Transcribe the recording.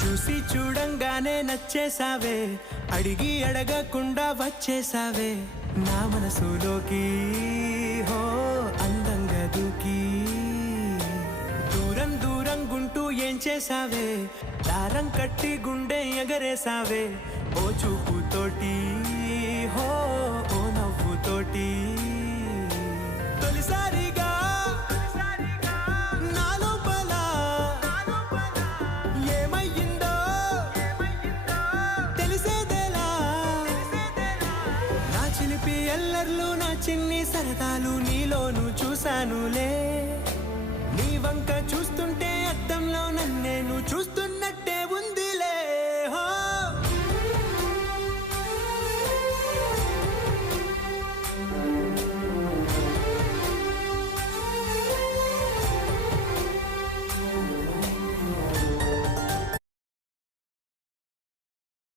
చూసి చూడంగానే నచ్చేసావే, అడిగి అడగకుండా వచ్చేసావే నా మనసులోకి. హో అందంగా దూకి దూరం దూరం గుంటూ ఏం చేసావే, దారం కట్టి గుండె ఎగరేసావే ఓ చూపుతోటి. హో ఓ నవ్వుతోటి తొలిసారిగా నా లోపల ఏమయ్యిందో తెలిసేదేలా. నా చిలిపి ఎల్లర్లు నా చిన్ని సరదాలు నీలోను చూశానులే. నీ వంక చూస్తుంటే అద్దంలో నన్నేను చూస్తూ